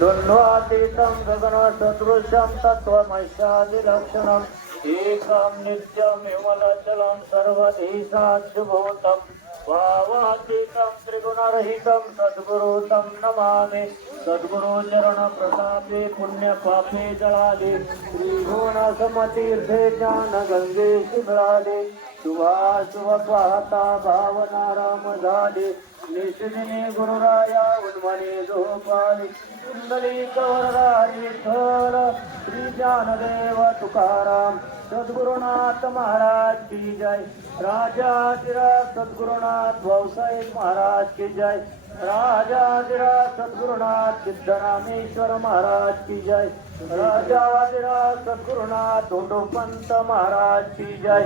द्वन्द्वातीतं गगनसदृशं तत्त्वमस्यादिलक्षणम् एकं नित्यं विमलचलं सर्वधी साक्षिभूतं भावातीतं त्रिगुणरहितं सद्गुरु तं नमामि। सद्गुरु चरण प्रसादे पुण्य पापे जलाले त्रिभुवनसमतीर्थे ज्ञान गंगे शिमलाले शुभाशुभ पाहता भावना राम झाले निशिदिनी गुरुराया उन्मने गोपाली कुंडली कवरधारी विठ्ठल श्री ज्ञानदेव तुकाराम सद्गुरुनाथ महाराज की जय। राजाधिराज सद्गुरुनाथ व्यवसायिक महाराज की जय। राजाधिराज सद्गुरुनाथ सिद्धरामेश्वर महाराज की जय। राजाधिराज सद्गुरुनाथ धोंडोपंत महाराज की जय।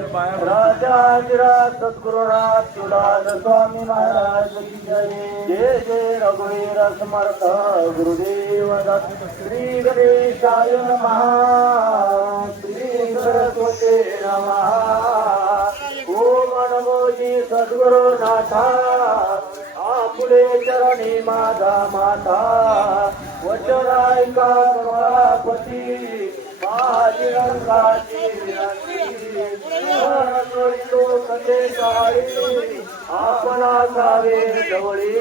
राजाधिराज सद्गुरुनाथ तुलाल स्वामी महाराज की जय। जय जय रघुवीर समर्थ गुरुदेव दत्त। श्री गणेशाय नमः। श्री सरस्वती नमः। ओम नमो जी सद्गुरुनाथा पुढे चरणी माझा माता वचन ऐका गणपती माझी रंगाची कसे काळी आपण असावे जवळी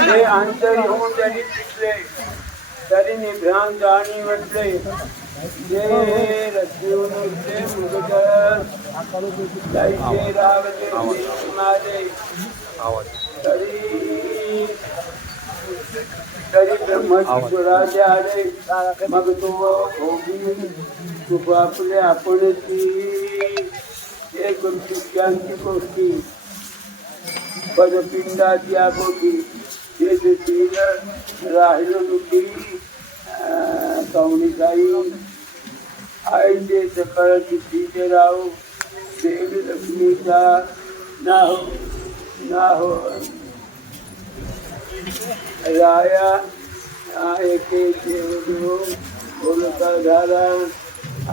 हे अंतर होऊन त्यांनी पिकले तरी निभ्रांत जाणी म्हटले जे रस्त्यावरून उठले मृगधर जायचे रावले माझे तरी ब्रह्मराजे आले मग तो भोगी तू आपले आपणची हे शांती गोष्टी पदपिंडाची आगोटी हे तीन राहिलो नुटी कवणीसाई आईचे सकाळ तिथीचे राव देवी लक्ष्मीचा नाहो राया एके देवदेव बोलता झाला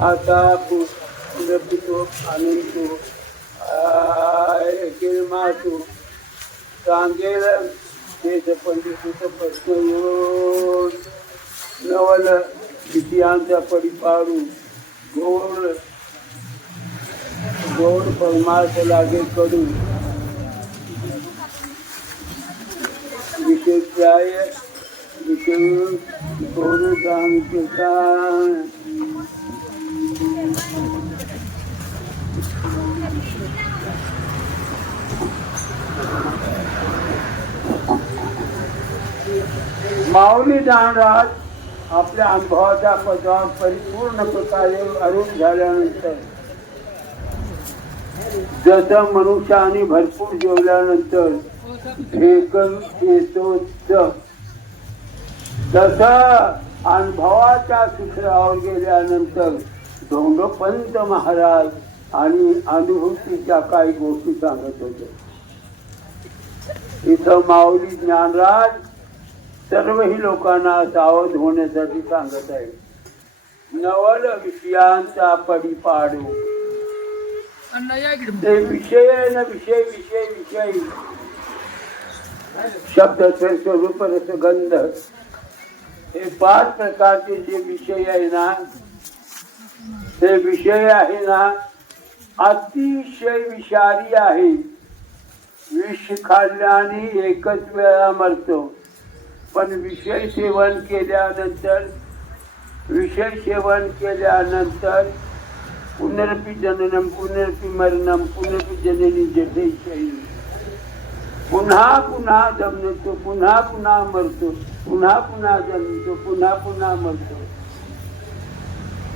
आता पुरपितो आनंदो एके मातो सांगेल देश पंडित प्रश्न येऊन नवल विषयांचा परिपाडू गोड गोड परमार्थ लागे करू विशेषाय विषय गोड सांगता माऊली जाणराज आपल्या अनुभवाच्या पदावर परिपूर्ण प्रकारे अरुण झाल्यानंतर जसं मनुष्याने भरपूर जेवल्यानंतर ढेकण येतो तसं अनुभवाच्या शिखरावर गेल्यानंतर धोंडोपंत महाराज आणि अनुभूतीच्या काही गोष्टी सांगत होते। इथं माऊली ज्ञानराज सर्वही लोकांना सावध होण्यासाठी सांगत आहे। नवल विषयांचा परिपाडू ते विषय न विषय विषय विषय शब्द स्वरूप रसगंध हे 5 प्रकारचे जे विषय आहे ना ते विषय आहे ना अतिशय विषारी आहे। विष खाल्ल्याने एकच वेळा मरतो पण विषय सेवन केल्यानंतर पुनरपि जननम पुनरपि मरणम पुनरपि जननी जठेशयी पुन्हा पुन्हा जन्मतो पुन्हा पुन्हा मरतो पुन्हा पुन्हा जन्मतो पुन्हा पुन्हा मरतो।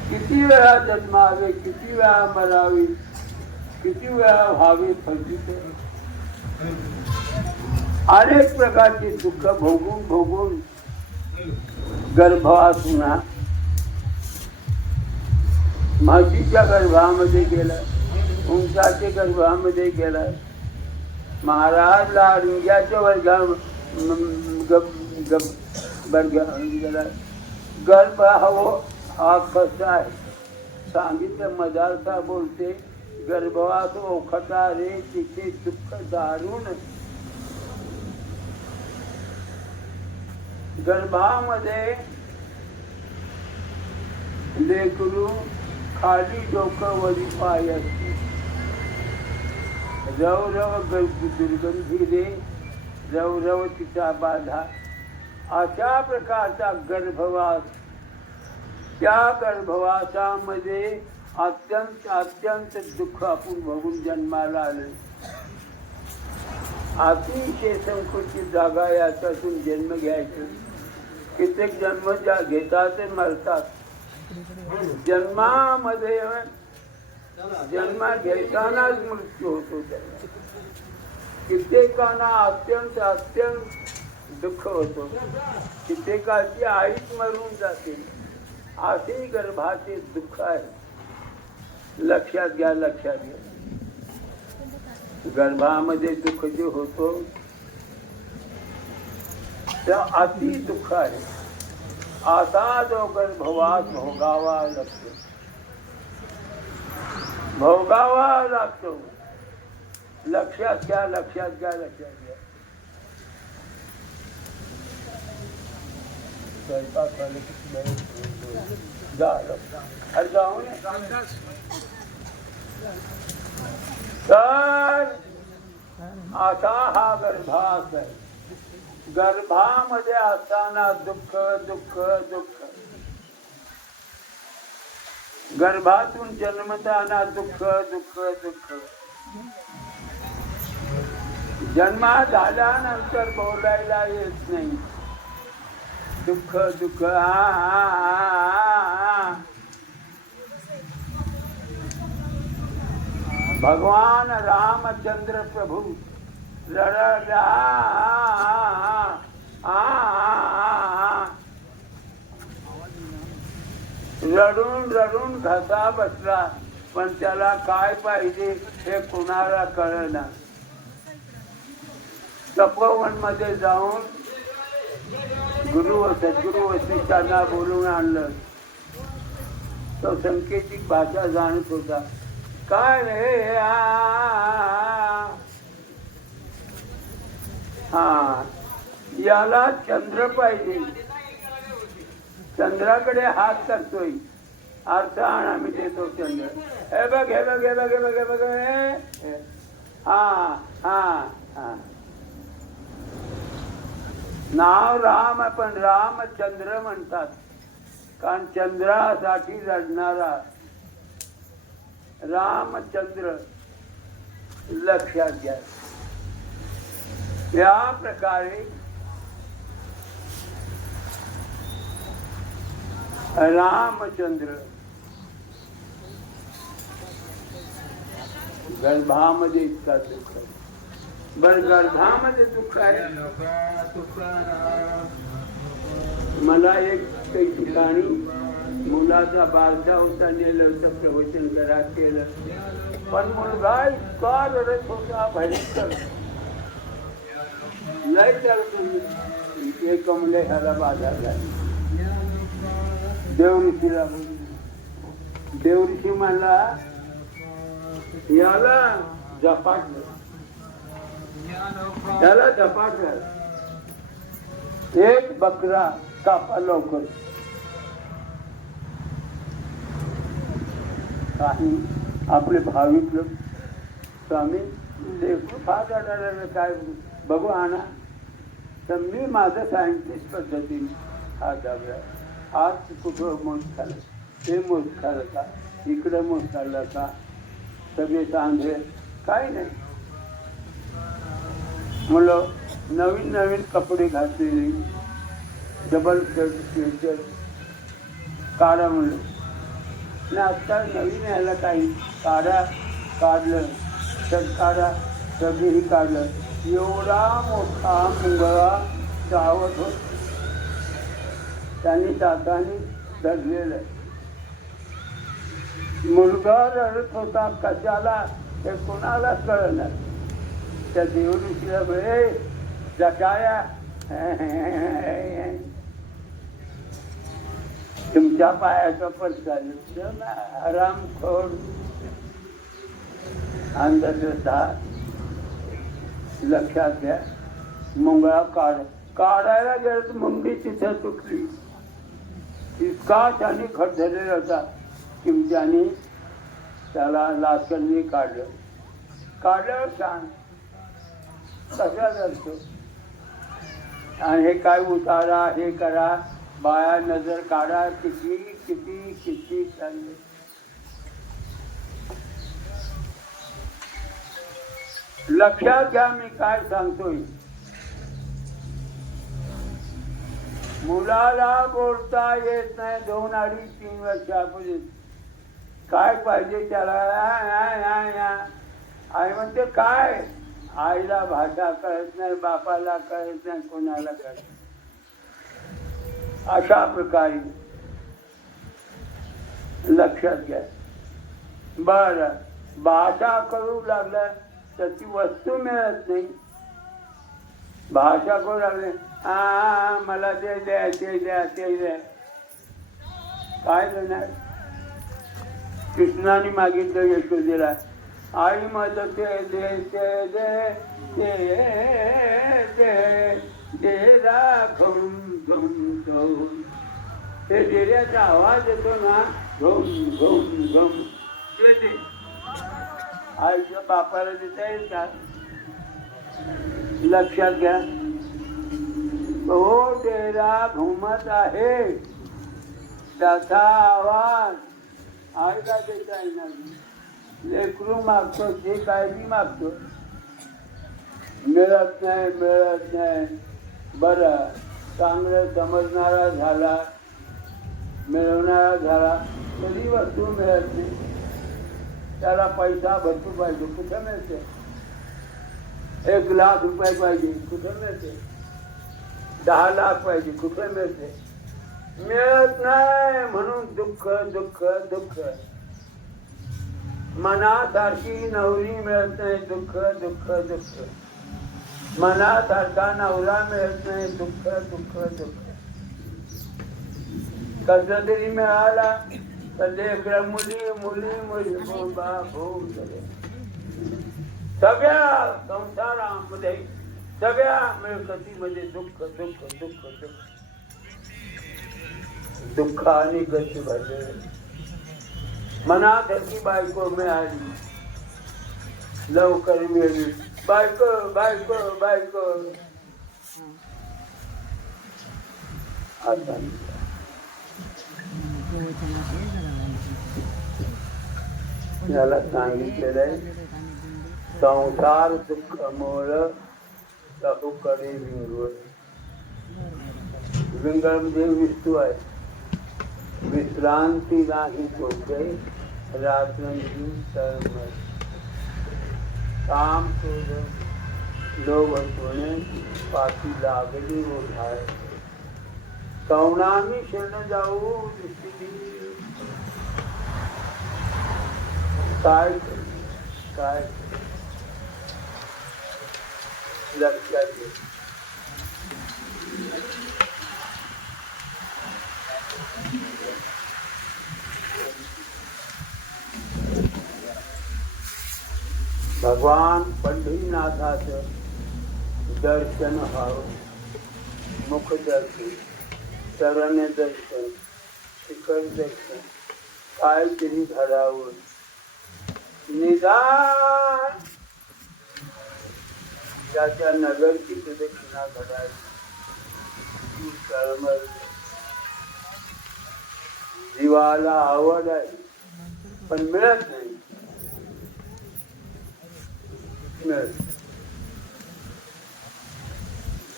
किती वेळा जन्मावे किती वेळा मरावे किती वेळा व्हावे फलित अनेक प्रकारचे दुःख भोगून भोगून गर्भासुना म्हशीच्या गर्भामध्ये गेला उंचाच्या गर्भामध्ये गेला महाराज लाडूच्या वर्गाला गर्भ हा कसा आहे सांगितलं मदारसा बोलते गर्भवास ओखता रे तिथे दुःख दारुण गर्भामध्ये लेकरू खाली डोकं वरी पाय असते. रव दुर्गंधी रे रव तिचा बाधा. अशा प्रकारचा गर्भवास. त्या गर्भवासामध्ये अत्यंत अत्यंत दुःख आपण बघून जन्माला आले. अतिशय संकुचित जागा याच्यातून जन्म घ्यायचा. कित्येक जन्म ज्या घेतात ते मरतात. जन्मामध्ये जन्म घेतानाच मृत्यू होतो त्याला. कित्येकांना अत्यंत अत्यंत दुःख होतो. कित्येकाची आईच मरून जाते. असे गर्भाचे दुःख आहे. लक्षात घ्या, लक्षात घ्या. गर्भामध्ये दुःख जे होतो त्या अति दुःख आहे. आता जो गर्भवास भोगावा लागतो, भोगावा लागतो. लक्षात घ्या, लक्षात घ्या, लक्षात घ्या. स्वयंपाक झाले की जाऊन तर असा हा गर्भास आहे. गर्भामध्ये असताना दुःख दुःख दुःख. गर्भातून जन्मताना दुःख दुःख दुःख. जन्मा झाल्यानंतर बोलायला येत नाही. दुःख दुःख. भगवान रामचंद्र प्रभु रडून रडून घसा बसला. पण त्याला काय पाहिजे हे कोणाला कळेना. तपोवन मध्ये जाऊन गुरु सद्गुरु वशिष्ठांना बोलून आणलं. तो संकेतिक भाषा जाणत होता. काय रे हा याला चंद्र पाहिजे. चंद्राकडे हात करतोय. अर्थ आण आम्ही देतो चंद्र. हे बघ हे बघ हे बघ हे बघ हे बघ. हा हा हा. नाव राम पण रामचंद्र म्हणतात. कारण चंद्रासाठी लढणारा रामचंद्र. लक्षात घ्या. या प्रकारे रामचंद्र गर्भामध्ये इतका दुःख. बर गर्भामध्ये दुःख आहे. मला एक काही ठिकाणी मुलाचा बारसा होता. नेलं होतं प्रवचन करा केलं. पण मुलगा इतका रडत होता भयंकर. लय त्याला एक कमले ह्याला बाजार झाली. देवऋषीला देवऋषी म्हणला याला झपाटलं. त्याला झपाटलं. एक बकरा कापा लवकर. काही आपले भाविक लोक स्वामी लेखू फार रडायला काय बघू आणा. तर मी माझं सायंटिस्ट पद्धतीने हा दाबला. आज कुठं मोठ खाल्लं ते मोठ खाल्लं का इकडं मोठ खाल्लं का सगळे सांगले काय नाही. मुलं नवीन नवीन कपडे घातलेली डबल शर्ट स्वेटर काढा म्हणलं. आणि आजकाल नवीन यायला काही काढा काढलं शर्ट काढा सगळेही काढलं. एवढा मोठा मुंगळा चावत होत. त्यांनी दाताने धरलेलं. मुलगा रडत होता कशाला हे कोणाला कळणार. त्या देवऋषीला बरे जकाया तुमच्या पायाचा पडसाल आरामखोर अंधश्रद्धा. लक्षात घ्या. मुंगळा काढ काढायला गेलं तर मुंडी तिथे तुटली. इतका त्याने खडधरलेला होता की त्याने त्याला लासकरणी काढलं छान कशा जातो. आणि हे काय उतारा हे करा बाया नजर काढा किती किती किती चालले. लक्षात घ्या मी काय सांगतोय. मुलाला बोलता येत नाही 2, 2.5, 3 वर्षापूर्वी. काय पाहिजे त्याला आई म्हणते काय. आईला भाषा कळत नाही, बापाला कळत नाही, कोणाला कळत नाही. अशा प्रकारे लक्षात घ्या. बर भाषा करू लागला तर ती वस्तू मिळत नाही. भाषा करू लागले मला ते द्या ते द्या ते द्या. काय देणार. कृष्णाने मागितलं यशोदेला आई मत ते दे ते दे ते दे दे राखून घुम घुम. ते डेऱ्याचा आवाज येतो ना घुम घुम घुम ते दे. आईच्या बापाला देता येईल का. लक्षात घ्या. तो डेरा घुमत आहे त्याचा आवाज आईला देता येणार. लेकरू मागतो जे काय बी मागतो मिळत नाही. बरं चांगलं समजणारा झाला मिळवणारा झाला तरी वस्तू मिळत नाही. त्याला पैसा भरपूर पाहिजे कुठं मिळते. 1 लाख रुपये पाहिजे कुठं मिळते. 10 लाख पाहिजे कुठं मिळते. मिळत नाही म्हणून दुःख दुःख दुःख. मनासारखी नवरी मिळत नाही दुःख दुःख दुःख. मनासारखा नवरा मिळत नाही दुःख दुःख दुःख. कसला तरी मिळाला तर लेकरं मुली मुली मुली सगळ्या संसारामध्ये सगळ्या मिळकतीमध्ये दुःख दुःख दुःख दुःख. दुःखाने गती भरले. मनासारखी बायको मिळाली लवकर मिळाली. बायको बायको बायको आता याला सांगितलेलं आहे संसार दुःख मोळ कडे विंगळ. विंगळ म्हणजे विस्तू आहे. विश्रांती नाही कोठे रात्र काम लोभ सोने पाठी लागली ओढाय. कवनामी शरण जाऊ काय काय लक्षात घे. भगवान पंढरीनाथाचं दर्शन व्हावं. मुख दर्शन चरण दर्शन शिखर दर्शन काहीतरी घडावं. निदान त्याच्या नगरची प्रदक्षिणा घडावी. जीवाला आवड आहे पण मिळत नाही.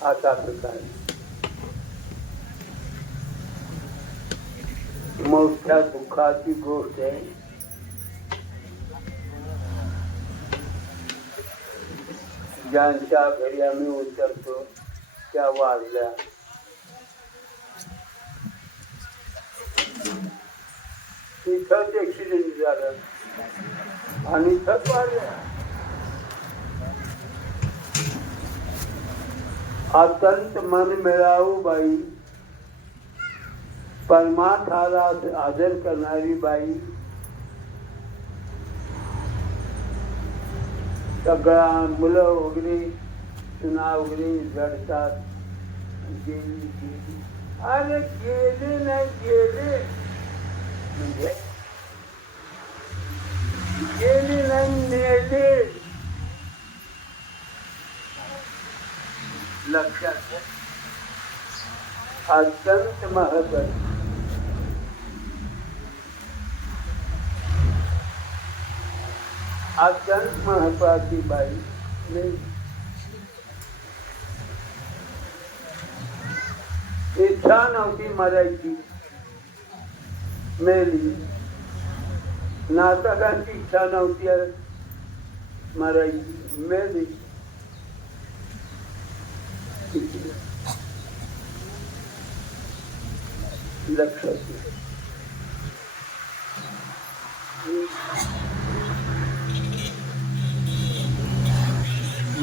असा प्रकार मोठ्या दुःखाची गोष्ट आहे. ज्यांच्या घरी आम्ही उतरतो त्या वाजल्या. तिथंच ऍक्सिडेंट झालं आणि इथंच वाजल्या. अत्यंत मन मिळावू बाई परमार्थाला आदर करणारी बाई सगळ्या मुलं वगैरे सुना वगैरे झडतात गेली गेली. अरे गेले नाही गेले म्हणजे गेली नाही नेले. लक्षात घ्या, अत्यंत महत्वाचं. अत्यंत महत्वाची बाई नाही. इच्छा नव्हती मरायची, मेली. नाटकांची इच्छा नव्हती मरायची, मेली. लक्षात घ्या.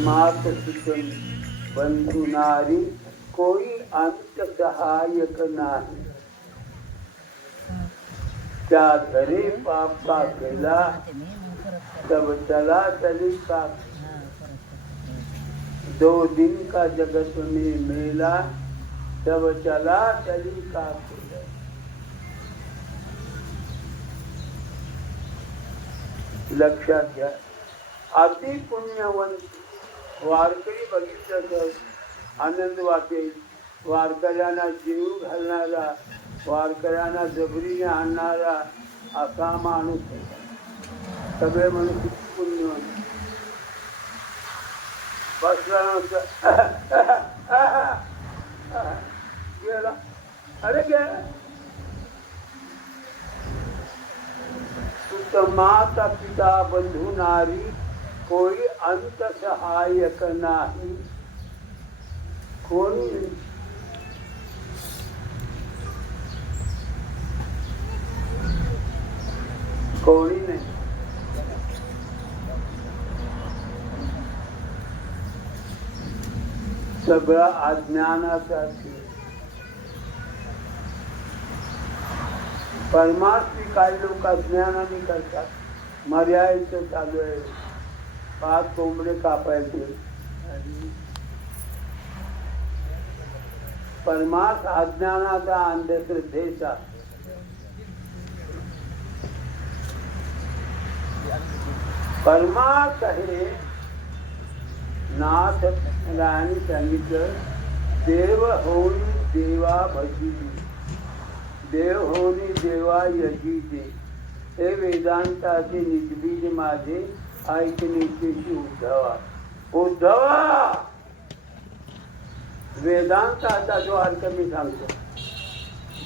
मात सुतन बंधु नारी कोई अंत सहायक नाही. क्या धरे पाप का केला तब चला चली का. 2 दिन का जगत में मेला तब चला चली का. लक्षात घ्या. अति पुण्यवंत वारकरी बघितलं तर आनंद वाटेल. वारकऱ्यांना जीव घालणारा, वारकऱ्यांना जबरीने आणणारा असा माणूस सगळे म्हणून किती पुण्यवंत. बसला गेला. अरे गेला. माता पिता बंधू नारी कोई अंत सहायक नाही. कोणी कोणी नाही. सगळं अज्ञानाचा खेळ. परमार्थी काही लोक अज्ञानाने करतात. मर्यादेचं चालू आहे. 5 कोंबडे कापायचे. परमार्थ अज्ञानाचा, अंधश्रद्धेचा. परमार्थ हे नाथ राणी सांगितलं, देव होई देवा भजिली, देव होई देवा यजिले. हे वेदांताचे निजबीज माझे ऐकण्याची उद्धवा. उद्धवा वेदांताचा जो अर्थ मी सांगतो.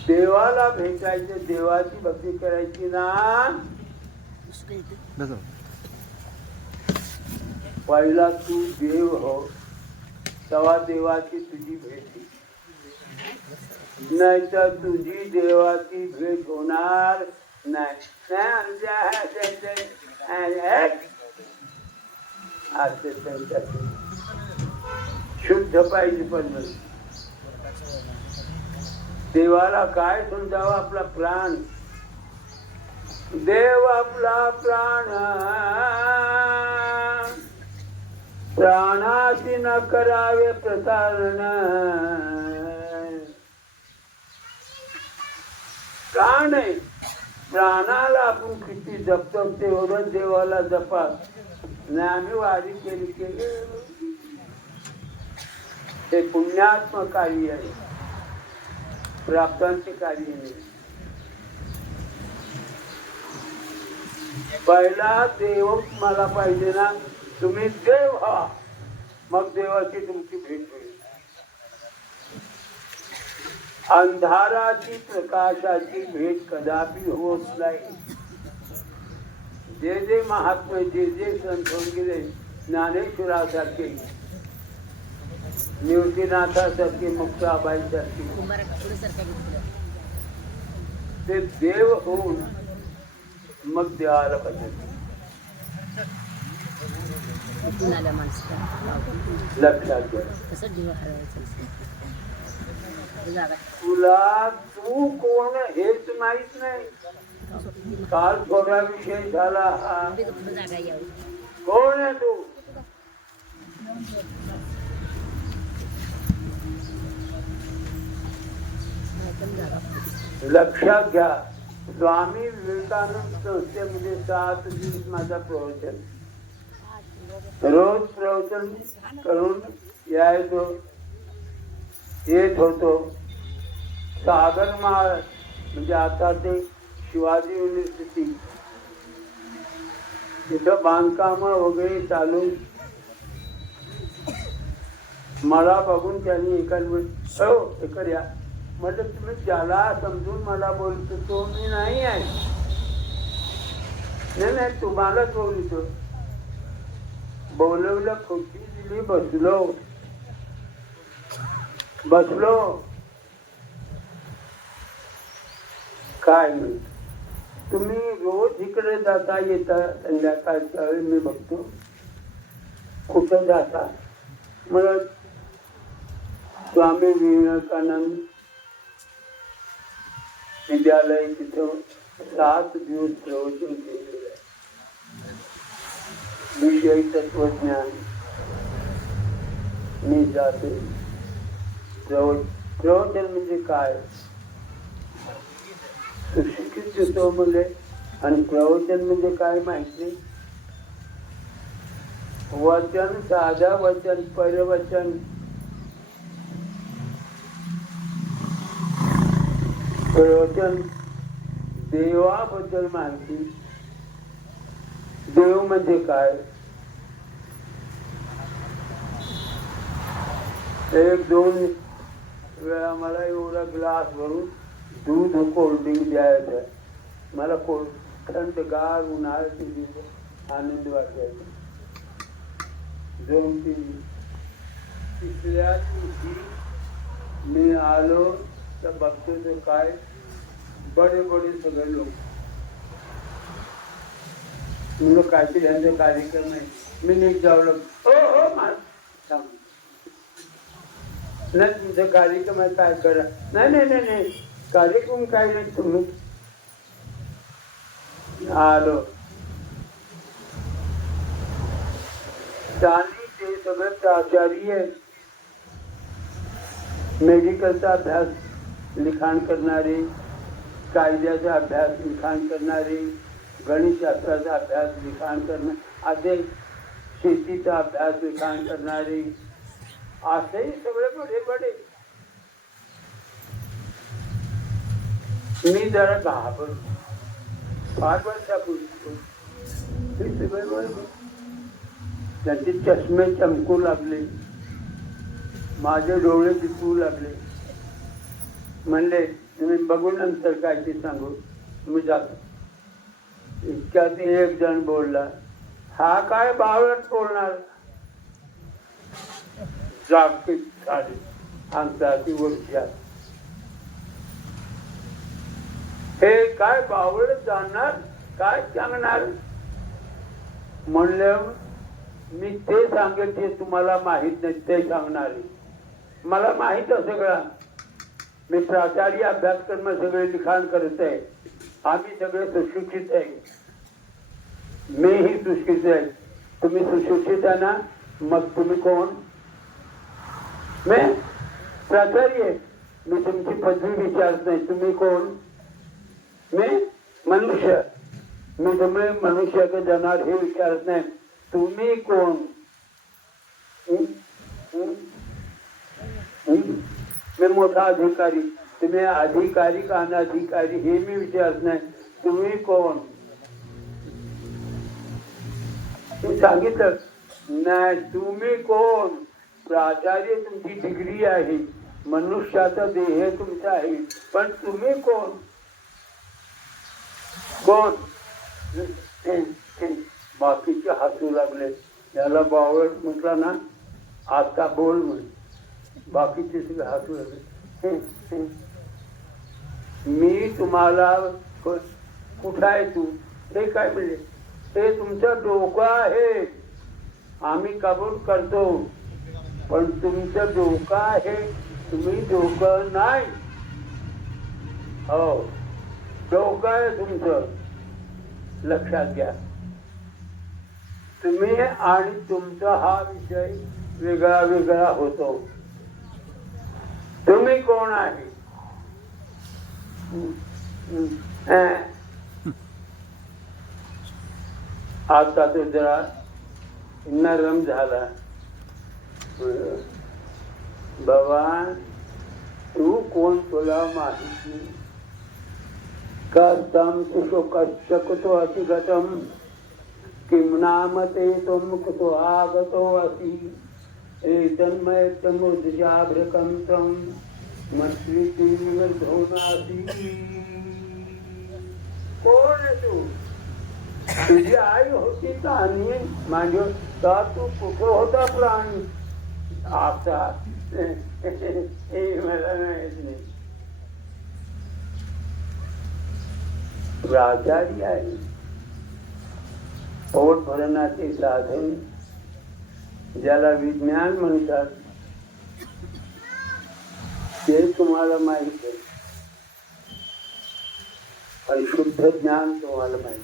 देवाला भेटायचं, देवाची भक्ती करायची ना. पहिला तू देव हो, तेव्हा देवाची तुझी भेट. नाहीतर तुझी देवाची भेट होणार नाही. शुद्ध पाहिजे. पण देवाला काय समजावं? आपला प्राण. देव आपला प्राण, प्राणाशी न करावे प्रतारण. प्राण आहे, प्राणाला आपण किती जपतो तेवढं देवाला जपा. नाही आम्ही वारी केली ते पुण्यात्मक कार्य आहे, प्राप्तांचे कार्य नाही. पहिला देव मला पाहिजे ना. तुम्ही देव व्हा, मग देवाची तुमची भेट होईल. अंधाराची प्रकाशाची भेट कदापि होत नाही. जे जे महात्मा, जे जे संत होऊन गेले, ज्ञानेश्वरासारखे, निवृत्तीनाथासारखे, मुक्ताबाईसारखे, ते देव होऊन मग देवाला पाहिजे. लक्षात घ्या. तुला तू कोण हेच माहित नाही. काल थोडा विषय झाला. हा कोण आहे तू? लक्षात घ्या, स्वामी विवेकानंद संस्थेमध्ये 7 दिवस माझा प्रवचन, रोज प्रवचन करून यायचो, येत होतो. सागरमाळ म्हणजे आता ते शिवाजी युनिव्हर्सिटी, तिथं बांधकाम वगैरे चालू. मला बघून त्यांनी एकर या म्हटलं, तुम्ही ज्याला समजून मला बोलतो तो मी नाही आहे. नाही तुम्हालाच बोलतो. बोलवलं, खुर्ची दिली, बसलो. काय नाही, तुम्ही रोज इकडे जाता येता, संध्याकाळच्या वेळी मी बघतो. कुठं जाता? मला स्वामी विवेकानंद विद्यालय, तिथं 7 दिवस प्रवचन केलेलं आहे. विषय तत्वज्ञान. मी जाते. प्रवचन म्हणजे काय? सुशिक्षित होतो म्हणजे, आणि प्रवचन म्हणजे काय माहिती? वचन, साधा वचन, परवचन. प्रवचन देवाबद्दल माहिती. देव म्हणजे काय? 1-2 वेळा मला एवढा ग्लास भरून दूध कोल्ड्रिंक द्यायचं. मला थंडगार उन्हाळ्यात आनंद वाटायचा. 2-3 तिसऱ्या दिवशी मी आलो तर बघतो तो काय बडे सगळे लोक. मुलं काहीतरी ह्यांचा कार्यक्रम आहे. मी नीट जाऊ लागलो. नाही तुमचा कार्यक्रम आहे, काय करा. नाही कार्यक्रम काय नाही. तुम्ही आलो त्यांनी ते सगळे प्राचार्य, मेडिकलचा अभ्यास लिखाण करणारे, कायद्याचा अभ्यास लिखाण करणारे, गणितशास्त्राचा अभ्यास लिखाण करणारे, असे शेतीचा अभ्यास लिखाण करणारे, असेही सगळे बडे. मी जरा घाबरलो. 5 वर्षापूर्वी त्यांचे चष्मे चमकू लागले, माझे डोळे दिसू लागले. म्हणले तुम्ही बघून नंतर काय ते सांगू, तुम्ही जातो. इतक्यात एक जण बोलला, हा काय बावळट बोलणार. जागतिक झाली अंतराची वर्षात. हे काय बावळट जाणणार, काय सांगणार. म्हणलं मी ते सांगेल ते तुम्हाला माहित नाही, ते सांगणार. मला माहित आहे सगळं. मी प्राचार्य अभ्यासक्रम सगळे लिखाण करत आहे. आम्ही सगळे सुशिक्षित आहे. मीही सुशिक्षित आहे. तुम्ही सुशिक्षित आहे ना, मग तुम्ही कोण? मी प्राचार्य. मी तुमची पदवी विचारत नाही. तुम्ही कोण? मी मनुष्य. मी तुम्ही मनुष्य के जाणार हे विचारत नाही. तुम्ही कोण? मी मोठा अधिकारी. तुम्ही अधिकारी का अनधिकारी हे मी विचारत नाही. तुम्ही कोण? मी सांगितलं नाही. तुम्ही कोण? प्राचार्य तुमची डिग्री आहे, मनुष्याचा देह तुमचा आहे, पण तुम्ही कोण? कोण? बाकीचे हसू लागले. याला बावळ म्हटला ना, आता बोल म्हण. बाकीचे सगळे हसू लागले. मी तुम्हाला कुठं आहे तू? हे काय म्हणले? हे तुमचं डोकं आहे. आम्ही कबूल करतो, पण तुमचं डोकं आहे, तुम्ही डोकं नाही. हो, डोकं आहे तुमचं. लक्षात घ्या. तुम्ही आणि तुमचा हा विषय वेगळा होतो. तुम्ही कोण आहे? आता तो जरा नरम झाला. बाबा तू कोण तुला माहित नाही. कर्तम सुखतो अतिगतम किम नाम ते तुम कुतो आगतो असि तन्मय तमुद्जाभ्रकं तं मत्स्विति विवर्धोनासि. कोण आहे तू? तुझी आई होती कहाणी माझ्या का तू कुठं होता प्राणी? आता हे मला माहित नाही. आचार्य आहे. पोट भरण्याचे साधन ज्याला विज्ञान म्हणतात ते तुम्हाला माहित आहे. आणि शुद्ध ज्ञान तुम्हाला माहित.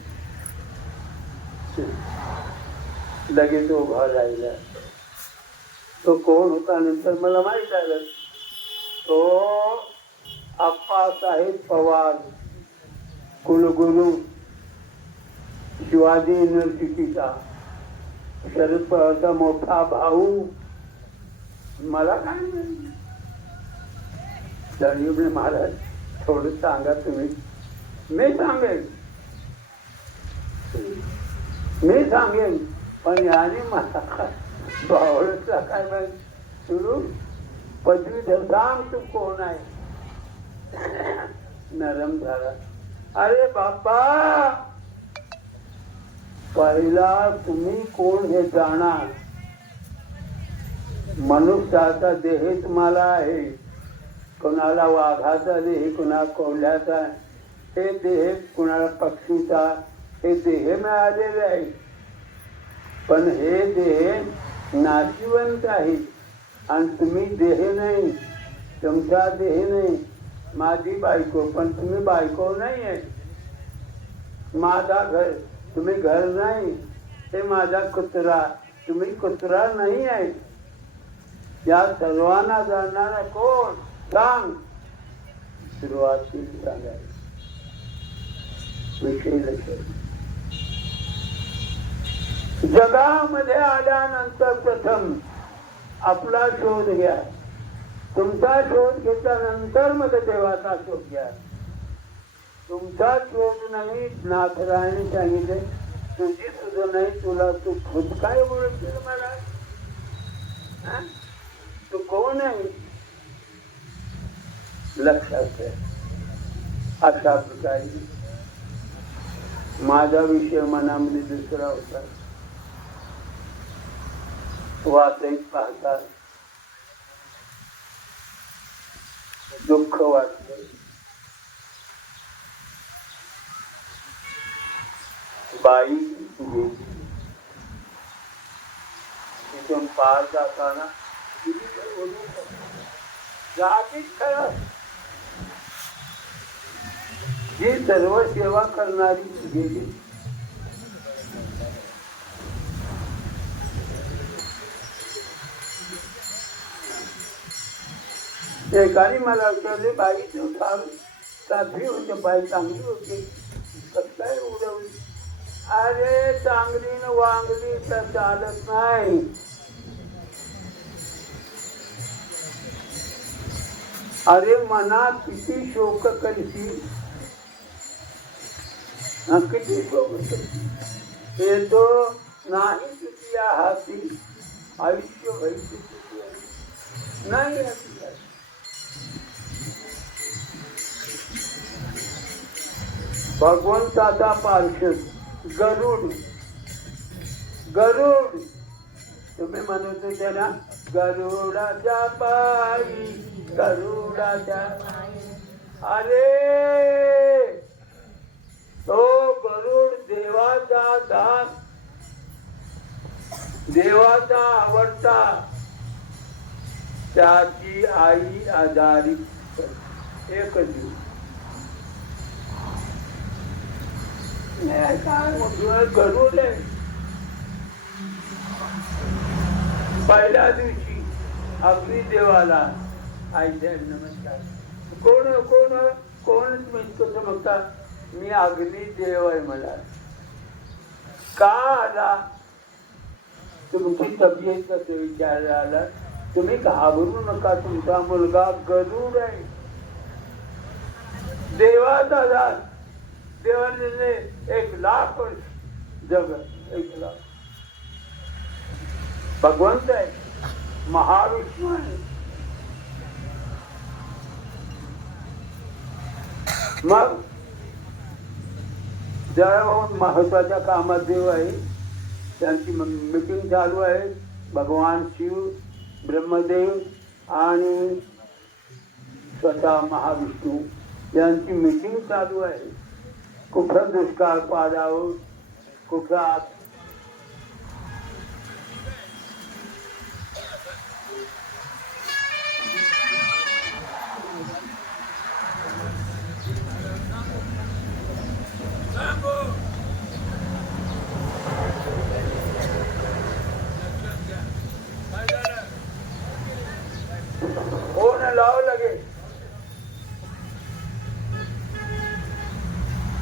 लगेच उभा राहिला. तो कोण होता नंतर मला माहित आलं. तो आप्पासाहेब पवार, कुलगुरू, शिवाजी युनिव्हर्सिटीचा, शरद पवारचा मोठा भाऊ. मला काय नाही. दळीवडे महाराज थोडं सांगा तुम्ही. मी सांगेन पण याने मला भावडचा काय माहिती. सुरू पदवीधर सांग तू कोण आहे. नरम झाला. अरे बाप्पा पहिला तुम्ही कोण हे जाणार. मनुष्याचा देह तुम्हाला आहे. कोणाला वाघाचा देह, कोणाला कोल्ह्याचा, हे देह कोणाला पक्षीचा, हे देह मिळालेले आहे. पण हे देह नाशिवंत आहे. आणि तुम्ही देह नाही. तुमचा देह नाही. माझी बायको पण तुम्ही बायको नाही आहे. माझा घर तुम्ही घर नाही. हे माझा कुत्रा तुम्ही कुत्रा नाही आहे. या सर्वांना जाणणारा कोण सांग. सुरुवाती सांगायला विषय लक्षात. जगामध्ये आल्यानंतर प्रथम आपला शोध घ्या. तुमचा शोध घेतल्यानंतर मग देवाचा शोध घ्या. तुमचा शोध नाही. नाथरायने सांगितले तुझी सुद्धा नाही. तुला तू खुद काय ओळखतील मला. तू कोण आहे लक्षात आहे. अशा प्रकारे माझा विषय मनामध्ये दुसरा होता. वाचत पाहता दुःख वाटत. बाई तिथून पार जाताना जागीच खरं ही सर्व सेवा करणारी गेली. एकाने मला विचारले बाई फार साधी होते. बाई चांगली होती. कसं उडवली. अरे चांगली न वांगली तर चालत नाही. अरे मनात किती शोक करशील. किती शोक हे तो नाही तुझी हाती. आयुष्य व्हायची नाही. भगवंताचा पार्षद गरुड. गरुड तुम्ही म्हणत त्याला गरुडाच्या पायी गरुडाच्या. अरे तो गरुड देवाचा दास, देवाचा आवडता. त्याची आई आजारी. एकच दिवस काय गरुड आहे. पहिल्या दिवशी आपली देवाला आई साहेब नमस्कार. कोण कोण कोण तुम्ही इतकं समजता? मी अग्नी देव आहे मला. का आला? तुमची तब्येत कसं विचारायला आला? तुम्ही घाबरू नका, तुमचा मुलगा गरुड आहे. देवाचा दास. देवाने 1,00,000 वर्ष जग 1,00,000. भगवंत आहे, महाविष्णू आहे. मग जरा महत्वाच्या कामात देव आहे. त्यांची मीटिंग चालू आहे. भगवान शिव, ब्रह्मदेव आणि स्वतः महाविष्णू यांची मीटिंग चालू आहे. कुठं दुष्काळ पाडावं, कुठं लाव लागेल.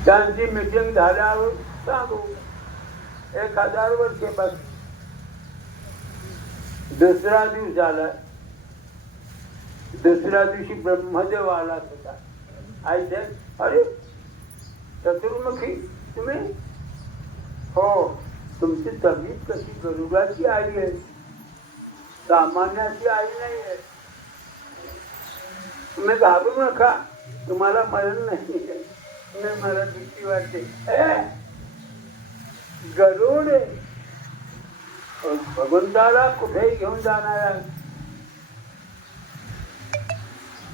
त्यांची मीटिंग झाल्यावर सांगू. 1,000 वर्षे बस. दुसरा दिवस आला. दुसऱ्या दिवशी ब्रह्मदेव आला होता. आई अरे चतुर्मुखी तुम्ही? हो. तुमची तब्येत कशी? गरुडाची आई आहे, सामान्याची आई नाही आहे. तुम्ही घाबरू नका, तुम्हाला मरण नाही. मला भीती वाटते. गरुड भगवंताला कुठेही घेऊन जाणार.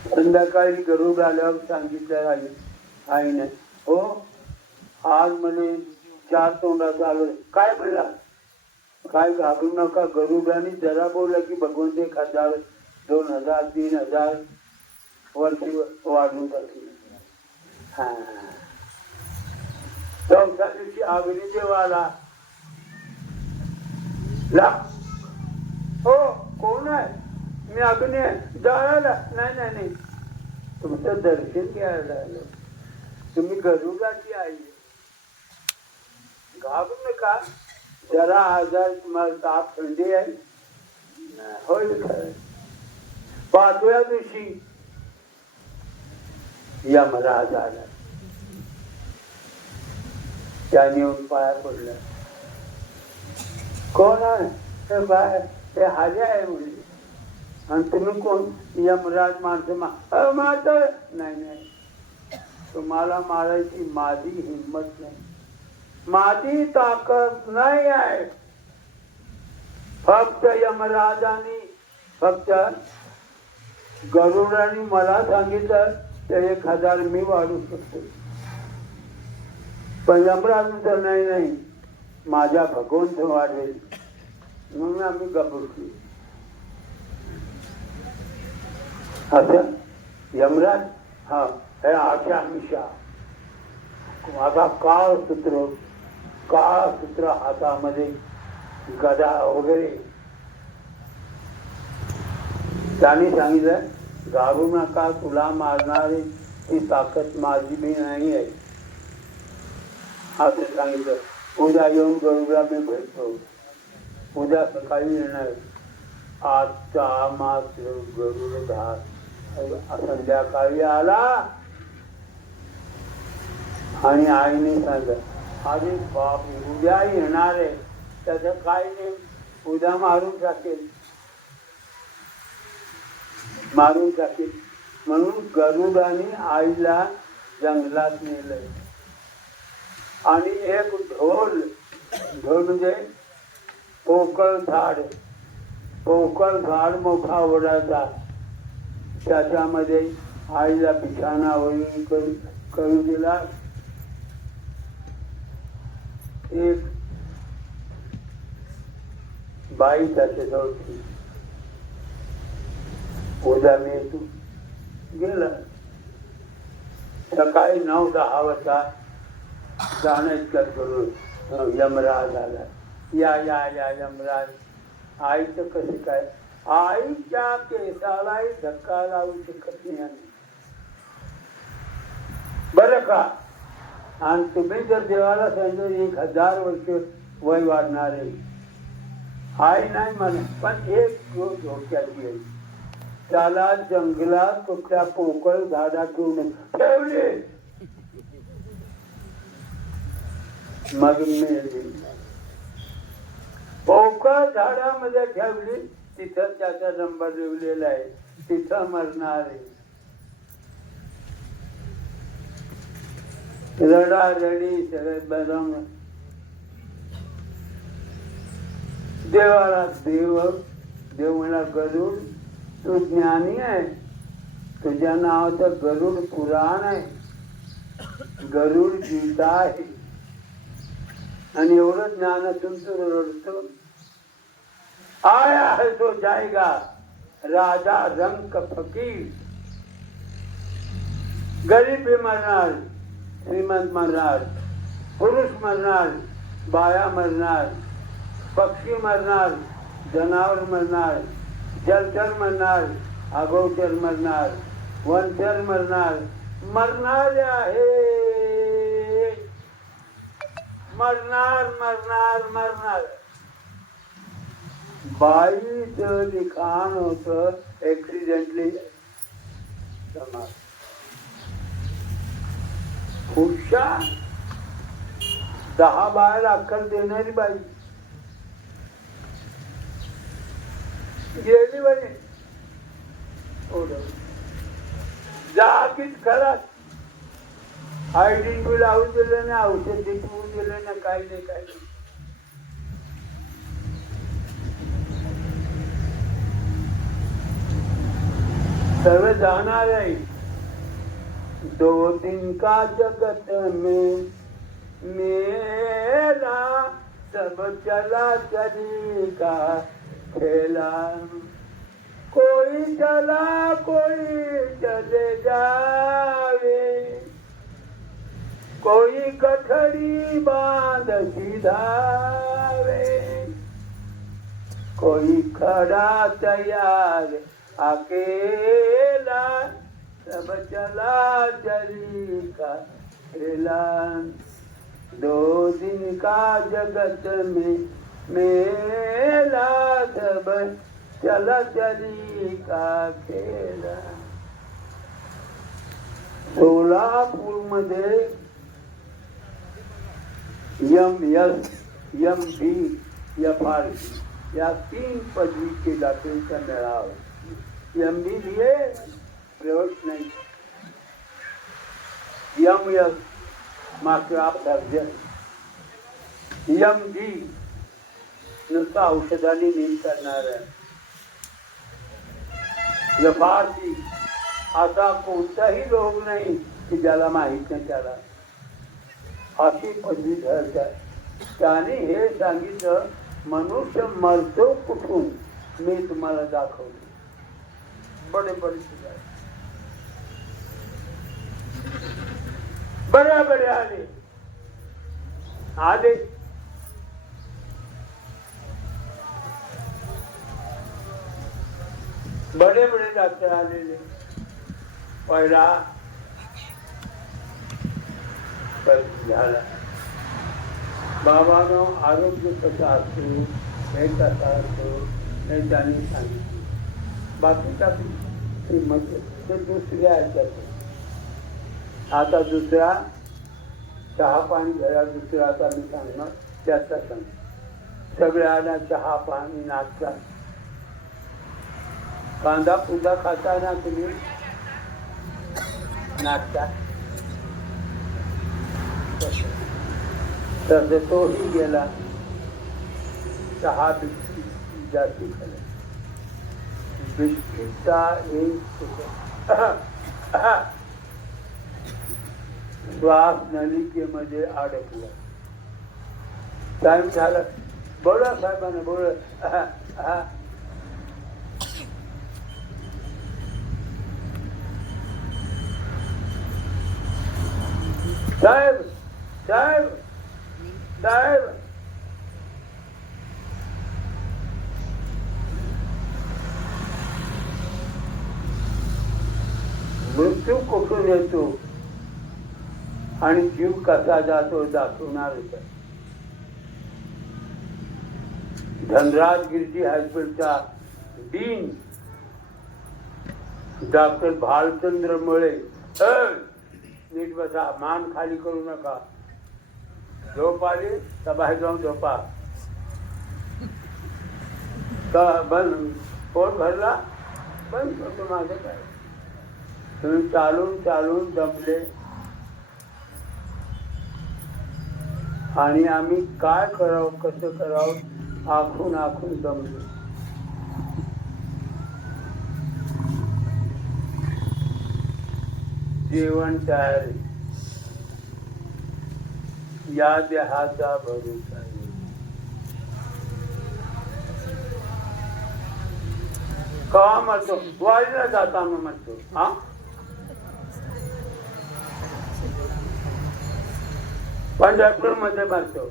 संध्याकाळी गरुड आल्यावर सांगितलं आईने, हो आज म्हणे 4 तोंडाचं आलं. काय म्हणला? काय घाबरू नका. गरुडाने जरा बोलला की भगवंत 1,000 2,000 3,000 वर्षी वाढून टाकली. हा. चौथ्या दिवशी अग्निदेव आला. हो कोण आहे? मी अग्नी आहे. जाळायला? नाही नाही नाही, तुमचं दर्शन घ्यायला आलं. तुम्ही गरुडाची आई. घाबरू नका. जरा आजार, तुम्हाला ताप थंडी आहे, होईल खरं. 5व्या दिवशी यमराज आला. त्याने येऊन पाया पडला. कोण आहे? ते बाय ते हाले आहे म्हणजे. आणि तुम्ही कोण? यमराज. माणसं मारत नाही नाही, तुम्हाला मारायची माझी हिंमत नाही, माझी ताकद नाही आहे. फक्त यमराजाने, फक्त गरुडाने मला सांगितलं तर 1,000 मी वाढू शकतो. पण यमराज तर नाही नाही, माझ्या भगवंत वाढेल. म्हणून आम्ही घाबरतो. असं यमराज हा हे आशा मिशा. माझा काळ सूत्र हातामध्ये, गदा वगैरे. त्याने सांगितलं घाबरू नका, तुला मारणारी ती ताकद माझी बी नाही आहे असं सांगितलं. उद्या येऊन गरुडला मी भेटतो. उद्या सकाळी येणार. आजचा मात्र गरुड संध्याकाळी आला आणि आईने सांगितलं, अरे बाप, उद्या येणार आहे, त्याचं काय नाही, उद्या मारून टाकेल. म्हणून गरुडाने आईला जंगलात नेलंय. आणि एक ढोल म्हणजे पोकळ झाड मोठा ओढायचा. त्याच्यामध्ये आईला बिछाना वळी करून दिला. एक बाई त्याच्याजवळ उद्या मी येतो. गेला. सकाळी 9-10 वाजता जाण्यात करून यमराज आला. या या या यमराज. आईचं कसे काय? आईच्या केसालाही धक्का लावू शकत नाही. बरं का? आणि तुम्ही जर देवाला सांगितलं 1000 वर्ष वय वाढणार आहे, हाय नाही म्हणत, पण एक गोष्ट डोक्यात घेईल, त्याला जंगलात कुठल्या पोकळ झाडा ठेवून ठेवले, मग मेली. पोकळ झाडामध्ये ठेवली, तिथं त्याचा नंबर लिहिलेला आहे, तिथं मरणार आहे. रडारडी शरद बदम देवाला देव म्हणा गरुड, तू ज्ञानी आहे, तुझ्या नावाचं गरुड पुराण आहे, गरुड गीता आहे, आणि एवढं ज्ञान असून तू रडतो. आया है तो जाएगा राजा रंग फकीर, गरीब भी मरणार, श्रीमंत मरणार, पुरुष मरणार, बाया मरणार, पक्षी मरणार, जनावर मरणार, जलचर मरणार, अगोचर मरणार, वनचर मरणार, मरणार आहे, मरणार मरणार मरणार. बाईचं लिखाण होतं ऍक्सिडेंटली समाज. हुशार 10 बायला अक्कल देणारी बाई गेली बरी, जागीच खराच. आयडिन बी लावून दिलं नाही, औषध दिवून दिलं नाही, काही नाही काही नाही. सर्व जाणार आहे. 2 दिन का जगत में मेरा सब चला चली का खेला, कोई चला कोई चले जावे, कोई कठड़ी बांध सीधावे, कोई खड़ा तैयार अकेला, सब चला चली का खेला. 2 दिन का जगत में मेला, सब चला चली का खेला. सोलापूर मध्ये MSMB FRB या 3 पदवीचे दाखलेचा मेळावा. MBA प्रवेश नाही, MS master of surgeon, MD नुसतं औषधाने नीट करणार, FRB असा कोणताही रोग नाही की ज्याला माहित नाही त्याला, अशी पदवी धरतात. त्याने हे सांगितलं, मनुष्य मरतो कुठून मी तुम्हाला दाखवतो. बडे बड़े आले आले बड़े डॉक्टर आलेले. पहिला झाला, बाबांनो आरोग्य कसं असतो हे कसं असतो हे त्यांनी सांगितलं. बाकीचा श्रीमंत ते दुसऱ्या ह्याच्यात. आता दुसरा चहा पाणी घरा, दुसरा आता मी सांगणार त्याचा सांग. सगळ्यांना चहा पाणी नाश्ता, कांदा पुंदा खाता ना तुम्ही, नाश्ता तर तोही गेला. चहा बिस्किट जास्ती खाल्ला, बिस्किटचा एक श्वास नलिकेमध्ये अडकला. टाइम झाला. बोला साहेबांना, बोला. साहेब साहेब साहेब, मृत्यू कुठून येतो आणि जीव कसा जातो दाखवणारच आहे. धनराज गिरजी हायस्कूलचा डीन डॉक्टर भालचंद्र मुळे, नीट बसा, मान खाली करू नका, झोप आली तर बाहेर जाऊन झोपा. बंद, पोट भरला बंद करतो. माझं काय, तुम्ही चालून चालून दमले आणि आम्ही काय करावं कसं करावं आखून आखून दमलो. जेवण तयार, या देहाचा भरोसा आहे. का म्हणतो वारीला जाताना म्हणतो, हा पंढरपूर मध्ये म्हणतो,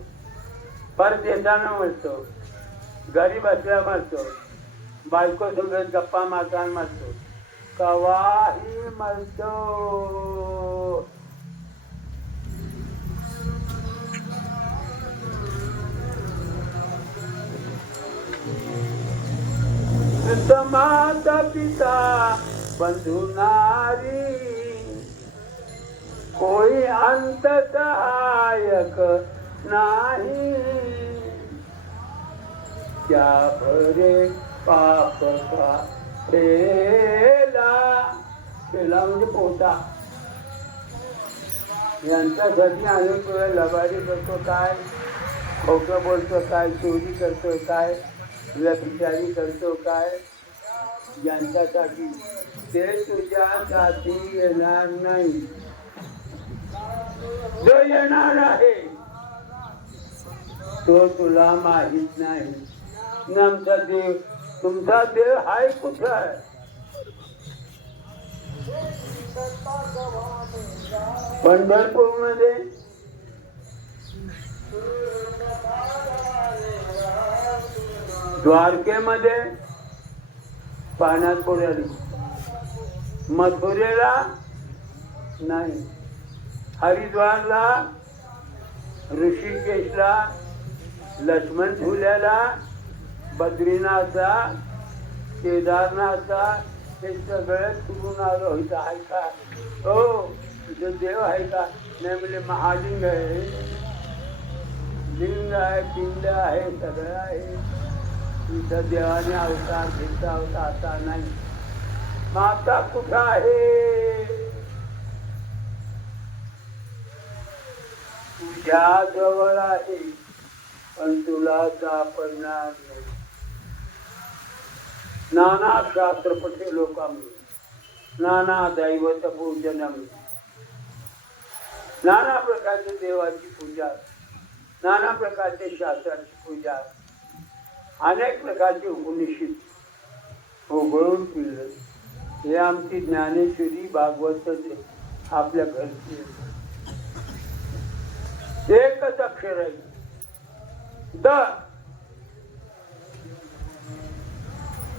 परत येताना म्हणतो, घरी बसल्या म्हणतो, बायको सोबत गप्पा मारताना म्हणतो, कवाही म्हणतो. माता पिता बंधु नारी, कोई अंत सहायक नाही. क्या भरे पाप का ठेला, ठेला म्हणजे पोटा. यांच्यासाठी अनेक वेळा लबाडी करतो काय, खोटं बोलतो काय, चोरी करतो काय, व्यभिचारी करतो काय, यांच्यासाठी. ते तुझ्यासाठी येणार नाही, जो येणार आहे तो तुला माहित नाही. आमचा देव, तुमचा देव हाय कुठं आहे? पंढरपूर मध्ये, द्वारकेमध्ये पाण्यात बुडाली, मथुरेला नाही, हरिद्वारला, ऋषिकेशला, लक्ष्मण झुल्याला, बद्रीनाथला, केदारनाथला, हे सगळं फिरून आलो. इथं आहे का? हो, इथं देव आहे का? नाही म्हणजे महालिंग आहे, लिंग आहे, पिंड आहे, सगळं आहे. इथं देवाने अवतार घेतला होता, आता नाही. माता कुठं आहे? तुझ्या जवळ आहे, पण तुला सापडणार नाही. नाना शास्त्रपठे लोकांनी, नाना दैवत पूजनम, नाना प्रकारच्या देवाची पूजा, नाना प्रकारचे शास्त्राची पूजा, अनेक प्रकारचे उपनिषद उघडून पिळलं. हे आमची ज्ञानेश्वरी भागवत आपल्या घरची एकच अक्षर आहे, द.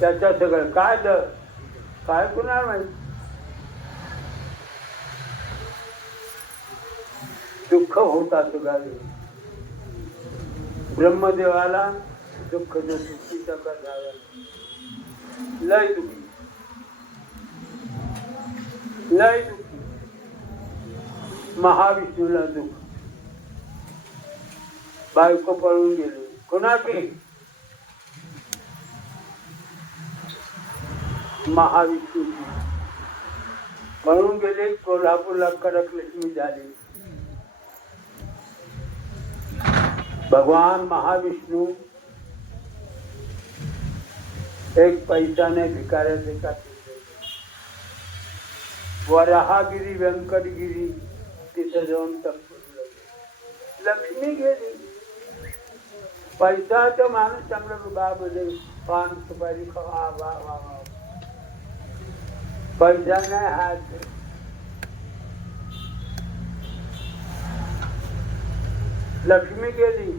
त्याच्या सगळं काय द काय कुणाला माहित. दुःख होता सगळं. ब्रह्मदेवाला दुःख सुट्टीचा झाला, लय दुःखी, लय दुःखी. महाविष्णूला दुःख, बायको पळून गेले. कोणाची? महाविष्णूची पळून गेले. कोल्हापूरला कडक लक्ष्मी झाली. भगवान महाविष्णू एक पैशाने भिकाऱ्याचे का वराहगिरी व्यंकटगिरी तिथे जाऊन तपलं. लक्ष्मी गेली. पैसा तर माणूस चांगलं बामध्ये पान सुपारी खवा वा वा वा, पैसा नाही हात. लक्ष्मी गेली.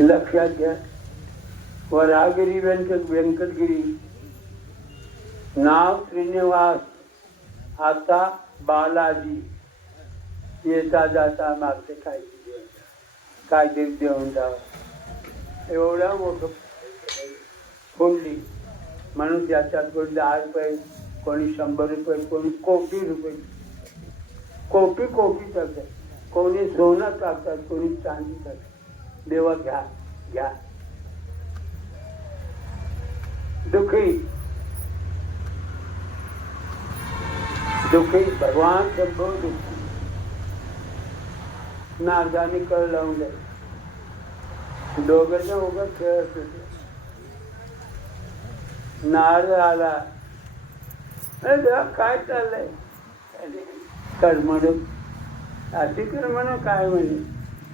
लक्षात घ्या, वराहगिरी व्यंकटगिरी नाव श्रीनिवास आता बालाजी येता जाता मागते काहीतरी देऊन जावं एवढं मोठं फोडली म्हणून त्याच्यात कोणी 10 रुपये कोणी 100 रुपये कोणी कोटी रुपये कोटी टाकतात कोणी सोनं टाकतात कोणी चांदी टाकतात देवा घ्या घ्या दुखी भगवान शंभो दुखी नारदानी कळ लावून द्या दोघं उघड खेळत होते नारद आला काय चाललंय कर्मण अतिक्रमण काय म्हणे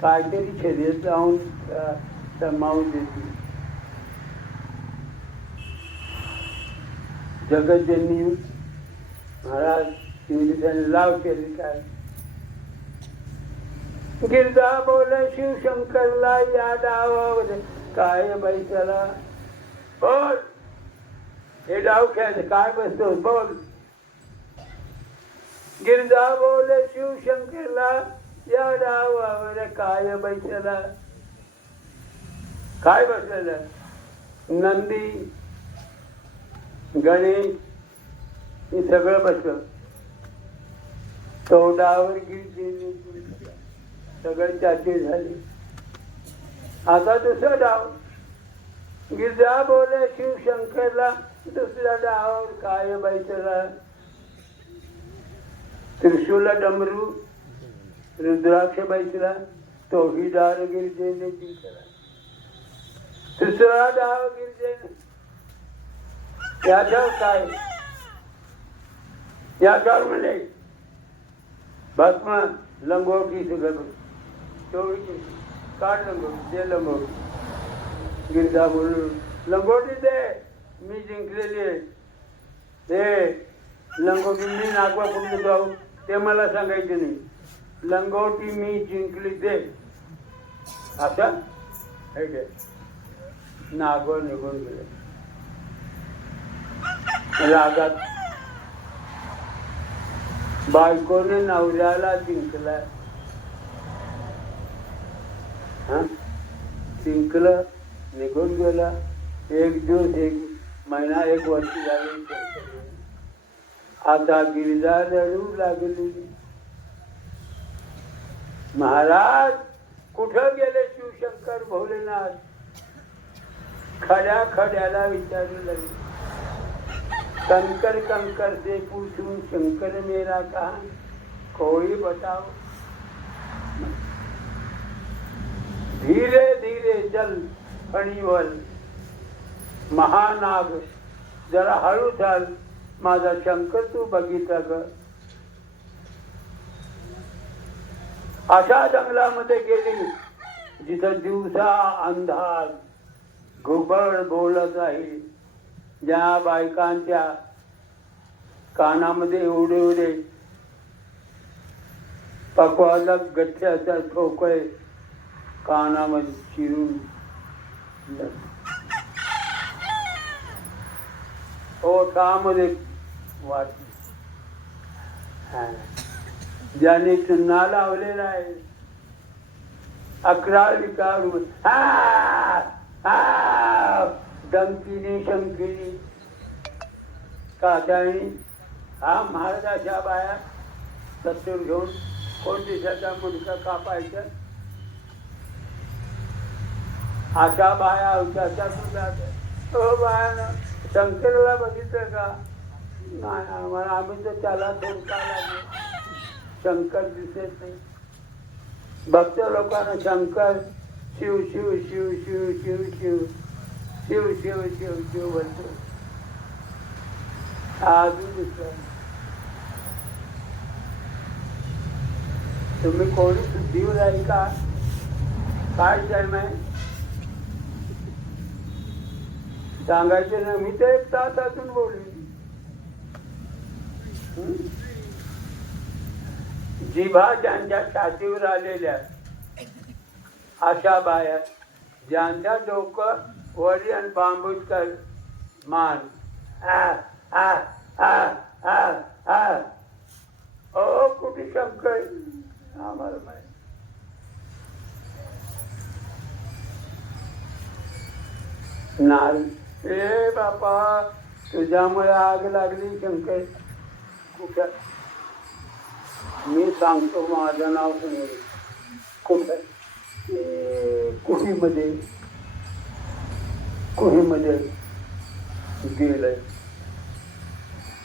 काहीतरी शरीरात लावून समावून देते जगतजननी महाराज त्याने लाव केली काय गिरजा बोल शिवशंकरला या डावावर काय बाई त्याला बोल हे डाव खेळायचं काय बसतो बोल गिरजा बोल शिवशंकरला या डावावर काय बाई त्याला काय बसलेलं नंदी गणेश हे सगळं बसलं तोंडावर गिरजी सगळं चाची झाली आता दुसरा डाव गिरजा बोले शिवशंकरला दुसऱ्या डावावर काय बैसला त्रिशूला डमरू रुद्राक्ष बैसला तोही डाळ गिरजेने जिंकला तिसरा डाव गिरजेने याच्यावर काय याच्यावर म्हणे भस्म लंगोटी सगळं चोळी काढ लंगोटी दे लंगोटी गिरजा बोलून लंगोटी दे मी जिंकलेली आहे दे लंगोटी मी नागवा कुठे जाऊ ते मला सांगायचे नाही लंगोटी मी जिंकली दे आता हे घे नागवा निघून गेले रागात बायकोने नवऱ्याला जिंकला जिंकलं निघून गेला एक दिवस एक महिना एक वर्ष झाली आता गिरिजा रडू लागली महाराज कुठं गेले शिवशंकर भोलेनाथ खड्याला विचारू लागले कंकर कंकर से पूछूं शंकर मेरा कहा कोई बताओ धीरे धीरे चल फणीवर महानाग जरा हळू चाल माझा शंकर तू बघितला ग अशा जंगलामध्ये गेली जिथं दिवसा अंधार घुबड बोलत आहे ज्या बायकांच्या कानामध्ये एवढे पकवाला गठ्ठ्याचा ठोकळे कानामध्ये चिरून ओठामध्ये वाटली ज्याने चुन्हा लावलेला आहे 11 विकार डंकिनी शंकिनी काटाळी हा महाराजाच्या बाया सत्तर घेऊन कोण दिवसाचा मुंडका कापायचा अशा बाया होत्या तो बायानं शंकरला बघितलं का नाही आम्हाला आम्ही तर त्याला धोका लागले शंकर दिसत नाही भक्त लोकांना शंकर शिव शिव शिव शिव शिव शिव शिव शिव शिव शिव बोलतो अजून दिसत तुम्ही कोणी शुद्धीवर आहे का काय जन्म आहे सांगायचे ना मी तर 1 तासातून बोलली जिभा ज्यांच्या छातीवर आलेल्या अशा बाया ज्यांच्या डोकं वरी आणि बांबूच मान अहो कुठे शंका आहे आम्हाला माहिती. नाही ए बापा तुझ्यामुळे आग लागली शंकर कुठं. मी सांगतो माझं नाव समोर कुठं कुहीमध्ये गेलंय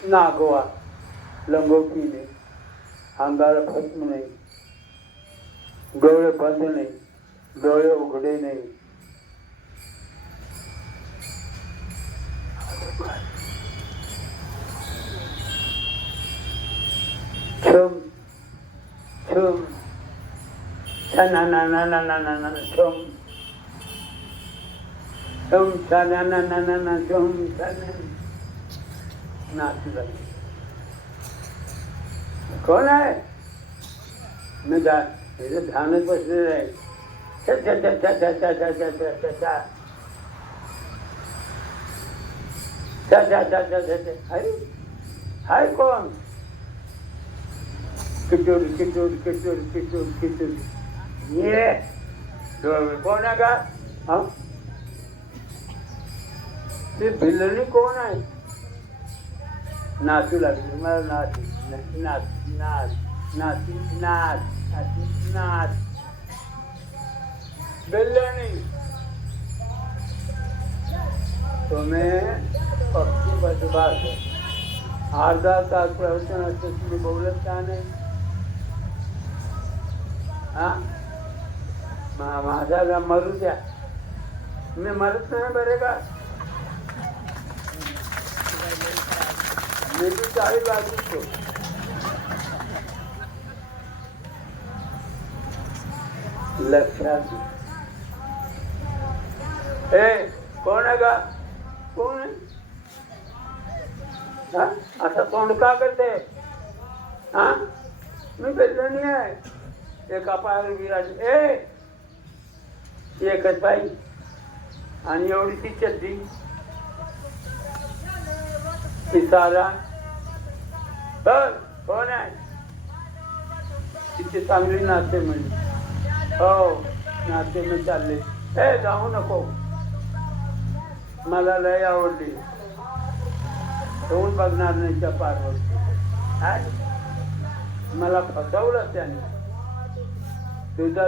नागवा लंगोटीने अंगाला फसू नाही डोळे बंद नाही डोळे उघडे नाही. छम छम छना ना ना ना ना ना ना छम छम छना ना ना ना ना छम छना नाचू लागली. कोण आहे मी ध्यानच बसलेलं आहे. हाय कोण किचोर किचोर किचोर किचोर किचोर ये कोण आहे का. हा ते भिल्लणी कोण आहे. नाचू लागली मला नाच नाच नाच नाच नाच नाच नाच भिल्लणी तुम्ही पक्षी बजबास अर्धा तास प्रवचन असतं तुम्ही बोलत का नाही. हा माझ्याला मरू द्या मी मरत नाही बरे का. मी तू चाळी वाजतो लक्षात. ए कोण आहे का कोण आहे. आता तोंड का करते. हा मी बेलणी आहे एका पायावर विराज एकच बाई आणि एवढी ती चड्डी ती सारा कोण आहे. तिची चांगली नाते म्हणजे हो नाते मी चालले. जाऊ नको मला लय आवडली होऊन बघणार नाही त्या पारवर. मला फसवलं त्याने तुझा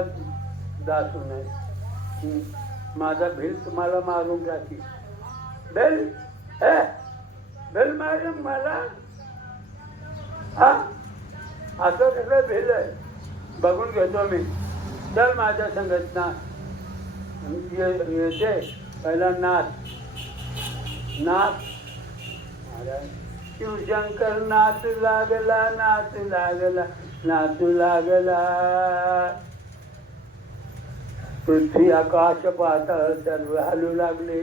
दासू नाही. माझा भेल तुम्हाला मारून टाकी. बेल बेल मार मला. हा असं सगळं भेल आहे बघून घेतो मी. चल माझ्या संगत ना येते पहिला नाच नाच. शिवशंकर नाचू लागला नाचू लागला नाचू लागला. पृथ्वी आकाश पाताळ सर्व हलू लागले.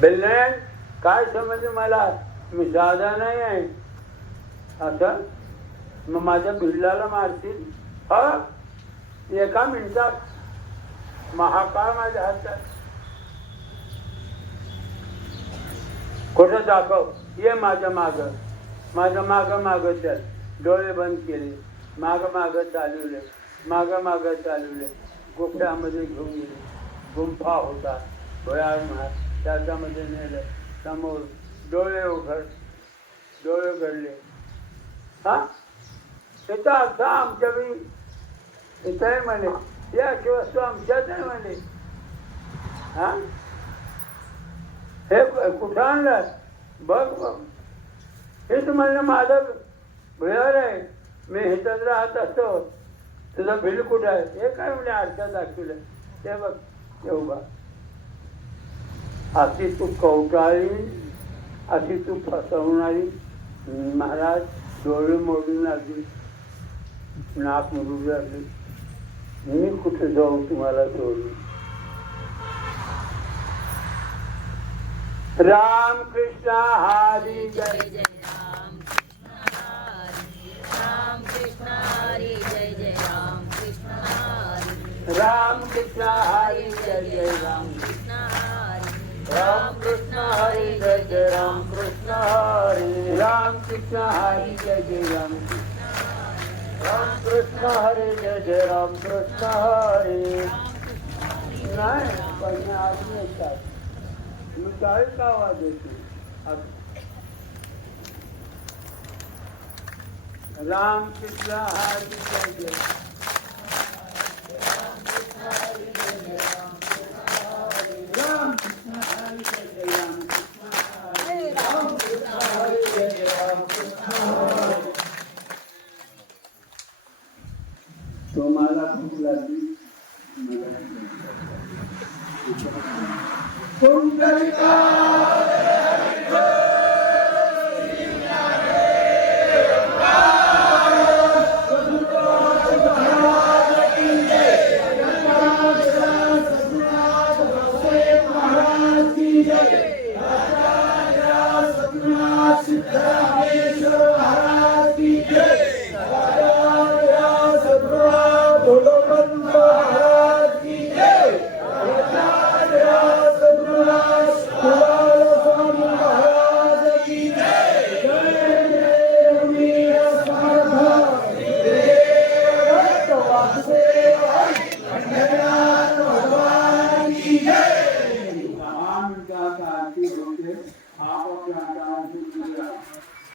बेलन काय समजलं मला मी दादा नाही आहे असं. मग माझ्या बिल्लाला मारतील. हा एका मिनिटात महाकाळ माझ्या हातात. कुठं दाखव ये माझ्या माग माग चल. डोळे बंद केले माग चालवले माग चालवले. गुफड्यामध्ये घेऊन गेले. गुंफा होता भयानक त्याच्यामध्ये नेलं. समोर डोळे उघडले. हा इथं असं आमच्या बी इथं आहे म्हणे या वस्तू आमच्याच आहे म्हणे. हा हे कुठं आणलं बघ हेच म्हणलं माझं घर आहे मी इथंच राहत असतो. तुझं बिल कुठं आहे. हे काय म्हणजे आरसा दाखवलं ते बघ ते उभा. अशी तू कवटाळी अशी तू फसवणारी. महाराज डोळे मोडून लागली नाक मोडून लागली. मी कुठे जाऊ तुम्हाला सोडून. राम कृष्ण हरी जय जय राम कृष्ण हरी जय जय राम कृष्ण हरी राम कृष्ण हरी जय जय राम कृष्ण हरी राम कृष्ण हरी जय जय राम कृष्ण हरी राम कृष्ण हरी जय जय राम राम कृष्ण हरी जय जय राम कृष्ण हरी नाही पण आज येतात मी काय का आवाज येते राम कृष्ण हरी जय जय राम कृष्ण हरी जय जय राम कृष्ण हरी जय जय राम तो मला भूक लागली पुंडलिका